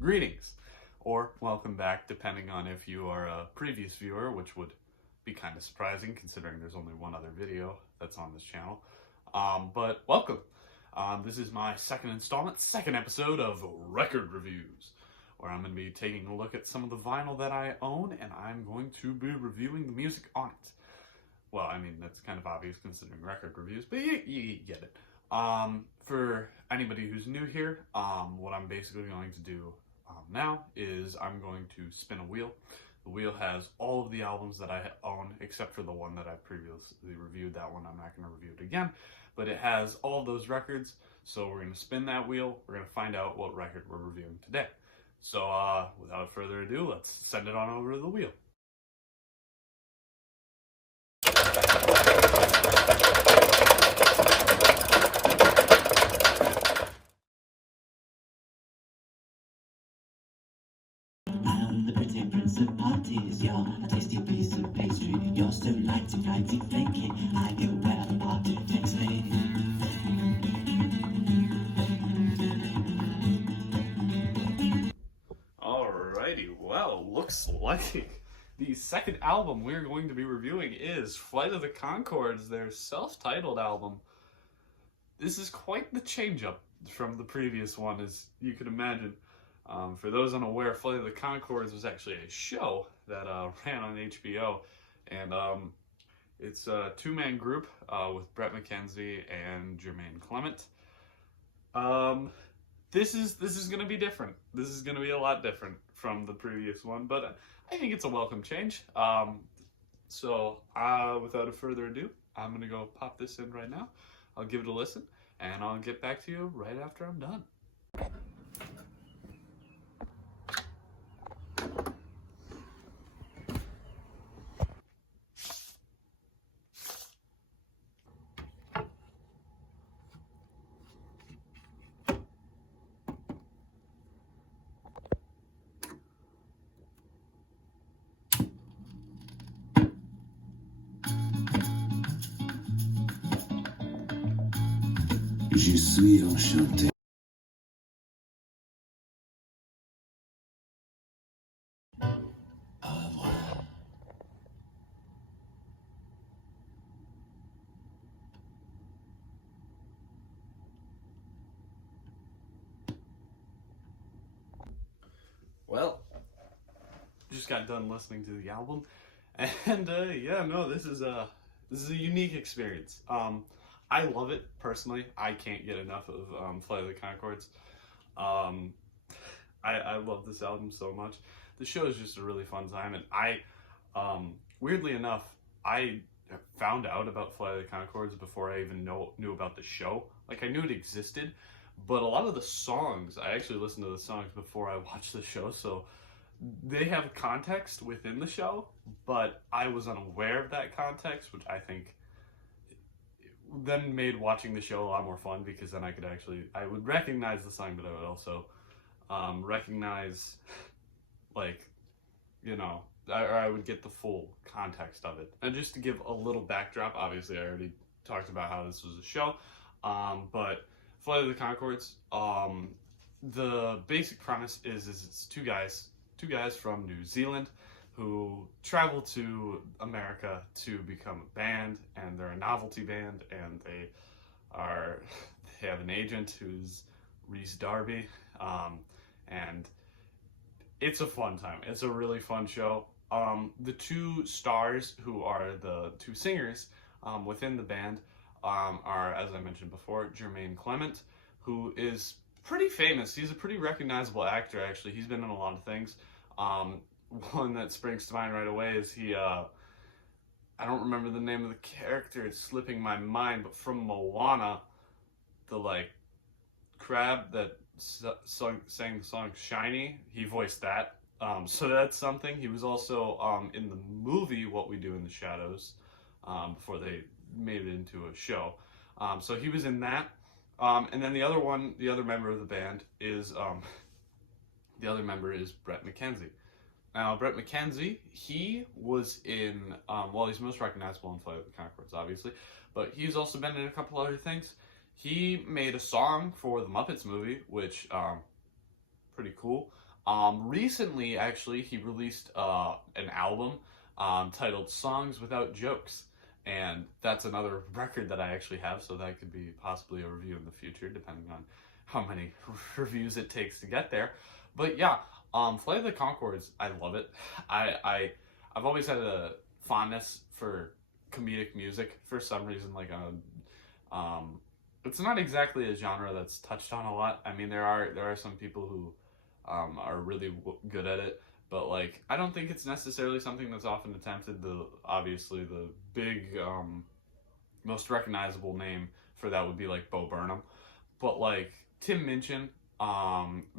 Greetings, or welcome back, depending on if you are a previous viewer, which would be kind of surprising considering there's only one other video that's on this channel. But welcome. This is my second installment, second episode of Record Reviews, where I'm going to be taking a look at some of the vinyl that I own, and I'm going to be reviewing the music on it. Well, I mean, that's kind of obvious considering record reviews, but you get it. For anybody who's new here, what I'm basically going to do now is I'm going to spin a wheel. The wheel has all of the albums that I own, except for the one that I previously reviewed. That one I'm not going to review it again, but it has all of those records. So we're going to spin that wheel. We're going to find out what record we're reviewing today. So without further ado, let's send it on over to the wheel. The pretty prince of parties, you're a tasty piece of pastry. You're so lighty, flighty, flaky. I go where the party takes me. Alrighty, well, looks like the second album we're going to be reviewing is Flight of the Conchords, their self-titled album. This is quite the change-up from the previous one, as you can imagine. For those unaware, Flight of the Conchords was actually a show that ran on HBO, and it's a two-man group with Brett McKenzie and Jermaine Clement. This is going to be different. This is going to be a lot different from the previous one, but I think it's a welcome change. So without further ado, I'm going to go pop this in right now. I'll give it a listen, and I'll get back to you right after I'm done. Je suis enchanté. Au revoir. Well, just got done listening to the album, and yeah, no, this is a unique experience. I love it personally. I can't get enough of Flight of the Conchords. I love this album so much. The show is just a really fun time, and weirdly enough, I found out about Flight of the Conchords before I even knew about the show. Like, I knew it existed, but a lot of the songs, I actually listened to the songs before I watched the show, so they have context within the show, but I was unaware of that context, which I think then made watching the show a lot more fun, because then I would recognize the song, but I would also recognize, like, you know, I would get the full context of it. And just to give a little backdrop, obviously I already talked about how this was a show, but Flight of the Conchords, the basic premise is it's two guys from New Zealand who travel to America to become a band, and they're a novelty band, and they have an agent who's Reese Darby, and it's a fun time. It's a really fun show. The two stars, who are the two singers within the band, are, as I mentioned before, Jermaine Clement, who is pretty famous. He's a pretty recognizable actor, actually. He's been in a lot of things. One that springs to mind right away is I don't remember the name of the character, it's slipping my mind, but from Moana, the, like, crab that sang the song Shiny, he voiced that. So that's something. He was also in the movie What We Do in the Shadows, before they made it into a show. So he was in that. And then the other member of the band is Brett McKenzie. Now, Brett McKenzie, he was in, well, he's most recognizable in Flight of the Conchords, obviously, but he's also been in a couple other things. He made a song for the Muppets movie, which, pretty cool. Recently, actually, he released an album titled "Songs Without Jokes," and that's another record that I actually have. So that could be possibly a review in the future, depending on how many reviews it takes to get there. But yeah, Flight of the Conchords, I love it. I've always had a fondness for comedic music for some reason. Like it's not exactly a genre that's touched on a lot. I mean, there are some people who are really good at it, but like I don't think it's necessarily something that's often attempted. Obviously the big most recognizable name for that would be like Bo Burnham, but like Tim Minchin,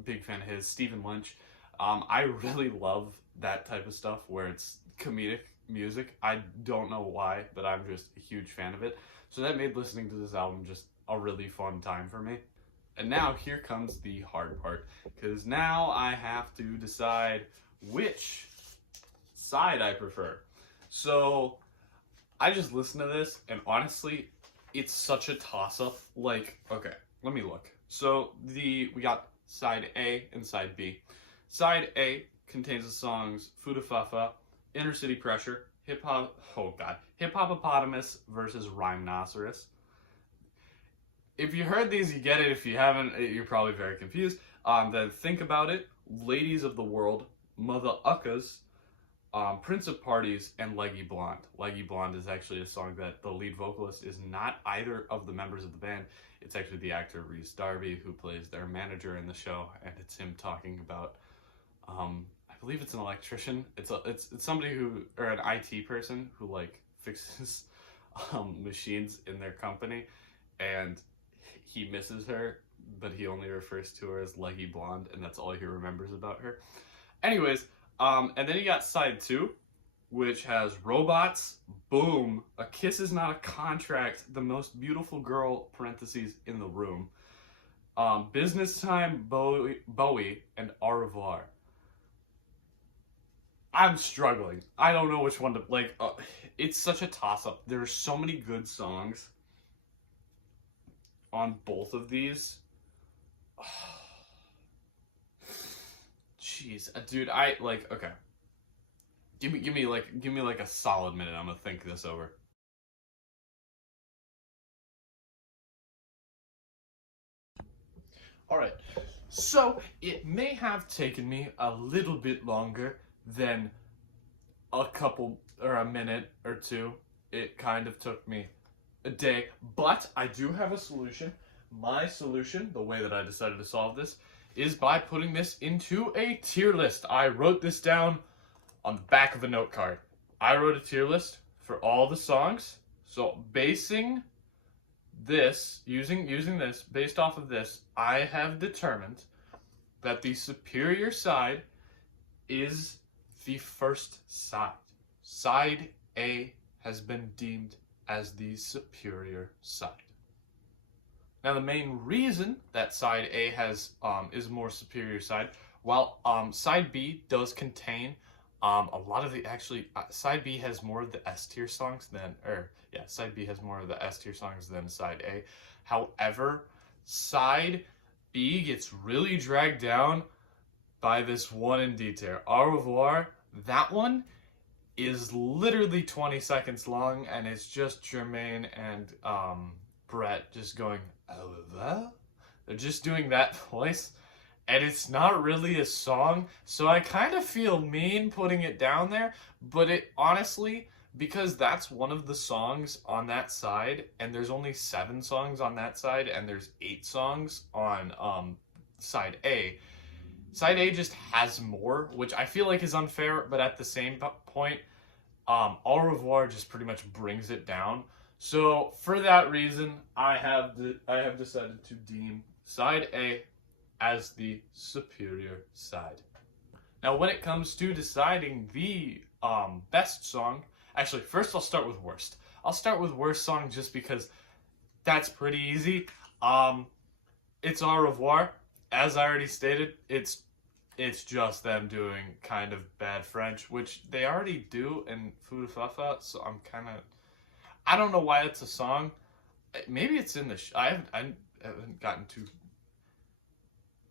big fan of his. Stephen Lynch, I really love that type of stuff where it's comedic music. I don't know why, but I'm just a huge fan of it. So that made listening to this album just a really fun time for me. And now here comes the hard part, because now I have to decide which side I prefer. So I just listened to this, and honestly, it's such a toss-up. Like, okay, let me look. So we got side A and side B. Side A contains the songs Fuda Fafa, Inner City Pressure, Hip Hopopotamus versus Rhymenoceros. If you heard these, you get it. If you haven't, you're probably very confused. Then Think About It, Ladies of the World, Mother Uckas, Prince of Parties, and Leggy Blonde. Leggy Blonde is actually a song that the lead vocalist is not either of the members of the band. It's actually the actor Rhys Darby, who plays their manager in the show, and it's him talking about, I believe it's an electrician. It's somebody who, or an IT person who like fixes machines in their company, and he misses her, but he only refers to her as Leggy Blonde, and that's all he remembers about her. Anyways, and then you got side 2, which has Robots, Boom, A Kiss Is Not a Contract, The Most Beautiful Girl, parentheses, in the Room, Business Time, Bowie, and Au Revoir. I'm struggling. I don't know which one to, like, it's such a toss-up. There's so many good songs on both of these. Jeez, dude, okay. Give me like a solid minute. I'm gonna think this over. All right. So it may have taken me a little bit longer than a couple or a minute or two. It kind of took me a day, but I do have a solution. My solution, the way that I decided to solve this, is by putting this into a tier list. I wrote this down on the back of a note card. I wrote a tier list for all the songs. So basing this, using this, based off of this, I have determined that the superior side is the first side. Side A has been deemed as the superior side. Now, the main reason that side A has is more superior side, while side B does contain a lot of the side B has more of the S tier songs than, side B has more of the S tier songs than side A. However, side B gets really dragged down by this one in detail. Au Revoir, that one is literally 20 seconds long, and it's just Jermaine and Brett just going, au revoir? They're just doing that voice, and it's not really a song, so I kind of feel mean putting it down there, but it honestly, because that's one of the songs on that side, and there's only 7 songs on that side, and there's 8 songs on side A. Side A just has more, which I feel like is unfair, but at the same point, Au Revoir just pretty much brings it down. So for that reason, I have decided to deem side A as the superior side. Now, when it comes to deciding the best song, actually, first I'll start with worst. I'll start with worst song just because that's pretty easy. It's Au Revoir. As I already stated, it's just them doing kind of bad French, which they already do in Fuda Fafa, so I don't know why it's a song. Maybe it's in the I haven't gotten to.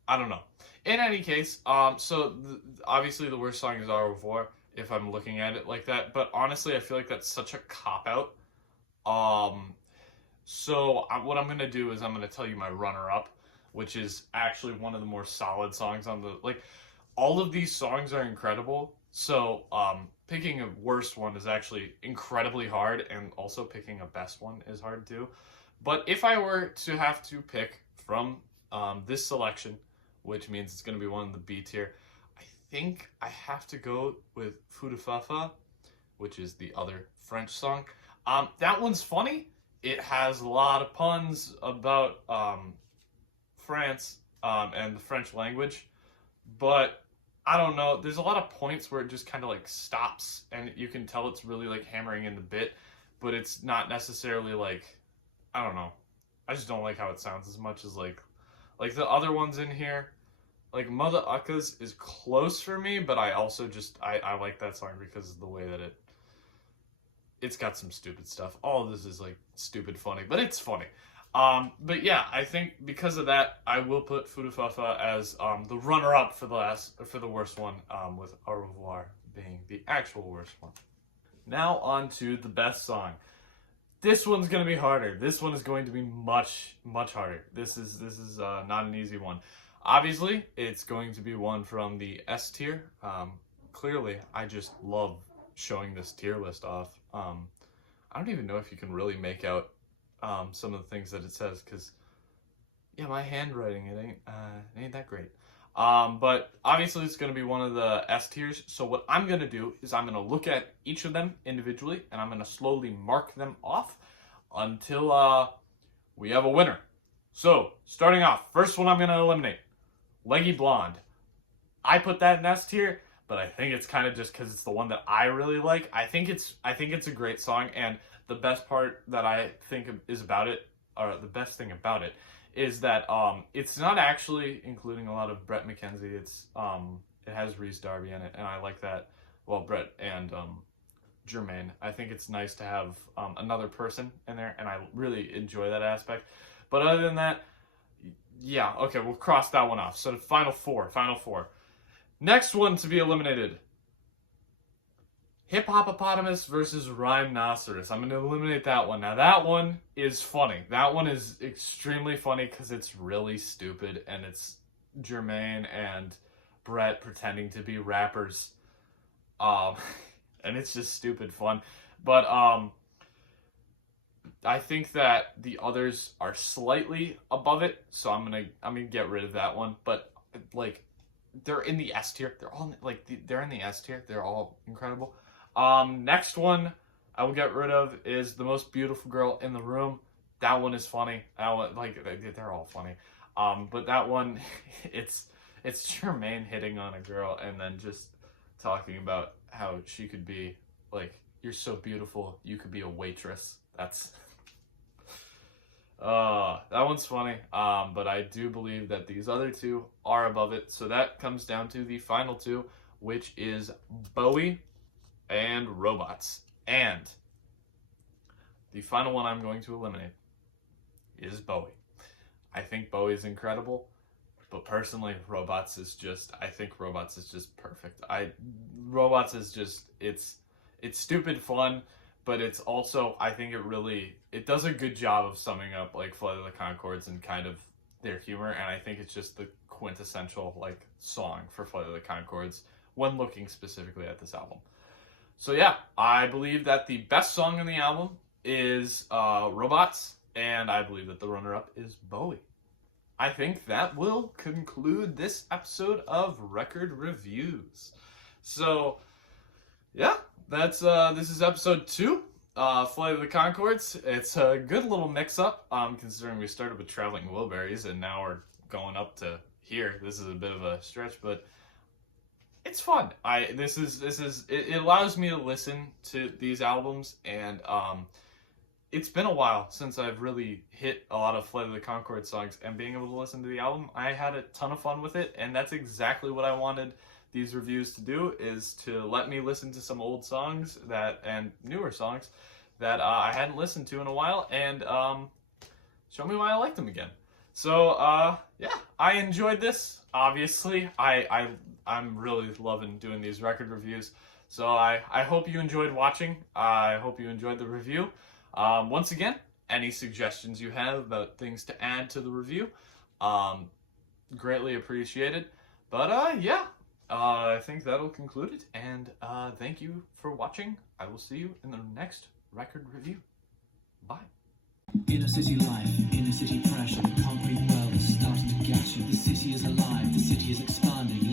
I don't know. In any case, obviously the worst song is Au revoir, if I'm looking at it like that. But honestly, I feel like that's such a cop-out. What I'm going to do is I'm going to tell you my runner-up, which is actually one of the more solid songs on the... Like, all of these songs are incredible. So, picking a worst one is actually incredibly hard, and also picking a best one is hard too. But if I were to have to pick from this selection, which means it's going to be one of the B tier, I think I have to go with Fou de Fafa, which is the other French song. That one's funny. It has a lot of puns about France and the French language, but I don't know. There's a lot of points where it just kind of like stops, and you can tell it's really like hammering in the bit, but it's not necessarily like, I don't know. I just don't like how it sounds as much as like the other ones in here. Like Mother Ukkas is close for me, but I also just I like that song because of the way that it's got some stupid stuff. All of this is like stupid funny, but it's funny. But yeah, I think because of that, I will put Fou de Fafa as the runner-up for the worst one, with Au revoir being the actual worst one. Now on to the best song. This one's gonna be harder. This one is going to be much, much harder. This is not an easy one. Obviously, it's going to be one from the S tier. Clearly, I just love showing this tier list off. I don't even know if you can really make out some of the things that it says, because yeah, my handwriting, it ain't that great. But obviously it's going to be one of the S tiers. So what I'm going to do is I'm going to look at each of them individually, and I'm going to slowly mark them off until we have a winner. So starting off, first one I'm going to eliminate, Leggy Blonde. I put that in S tier, but I think it's kind of just because it's the one that I really like. I think it's a great song, and the best part that I think is about it, or the best thing about it, is that it's not actually including a lot of Brett McKenzie. It has Reese Darby in it, and I like that. Well, Brett and Jermaine. I think it's nice to have another person in there, and I really enjoy that aspect. But other than that, yeah, okay, we'll cross that one off. So the final four. Next one to be eliminated, Hip Hopopotamus versus Rhinoceros. I'm going to eliminate that one. Now, that one is funny. That one is extremely funny because it's really stupid, and it's Jermaine and Brett pretending to be rappers. And it's just stupid fun. But I think that the others are slightly above it, so I'm gonna get rid of that one. But like, they're in the S tier. They're all they're in the S tier. They're all incredible. Next one I will get rid of is The Most Beautiful Girl in the Room. That one is funny. That one, they're all funny. But that one, it's Jermaine hitting on a girl and then just talking about how she could be like, you're so beautiful, you could be a waitress. That's that one's funny. But I do believe that these other two are above it. So that comes down to the final two, which is Bowie and Robots. And the final one I'm going to eliminate is Bowie. I think Bowie is incredible, but personally, Robots is just perfect. Robots is just, it's stupid fun, but it's also, I think it does a good job of summing up like Flight of the Conchords and kind of their humor, and I think it's just the quintessential like song for Flight of the Conchords when looking specifically at this album. So yeah, I believe that the best song on the album is Robots, and I believe that the runner-up is Bowie. I think that will conclude this episode of Record Reviews. So yeah, that's this is episode 2, Flight of the Conchords. It's a good little mix-up, considering we started with Traveling Wilburys and now we're going up to here. This is a bit of a stretch, but it's fun. It allows me to listen to these albums, and it's been a while since I've really hit a lot of Flight of the Conchords songs, and being able to listen to the album, I had a ton of fun with it, and that's exactly what I wanted these reviews to do, is to let me listen to some old songs and newer songs that I hadn't listened to in a while, and show me why I like them again. So, yeah, I enjoyed this. Obviously, I'm really loving doing these record reviews. So I hope you enjoyed watching. I hope you enjoyed the review. Once again, any suggestions you have about things to add to the review, greatly appreciated. But yeah, I think that'll conclude it. And thank you for watching. I will see you in the next record review. Bye. Inner city life, inner city pressure, the concrete world is starting to gas you. The city is alive, the city is expanding.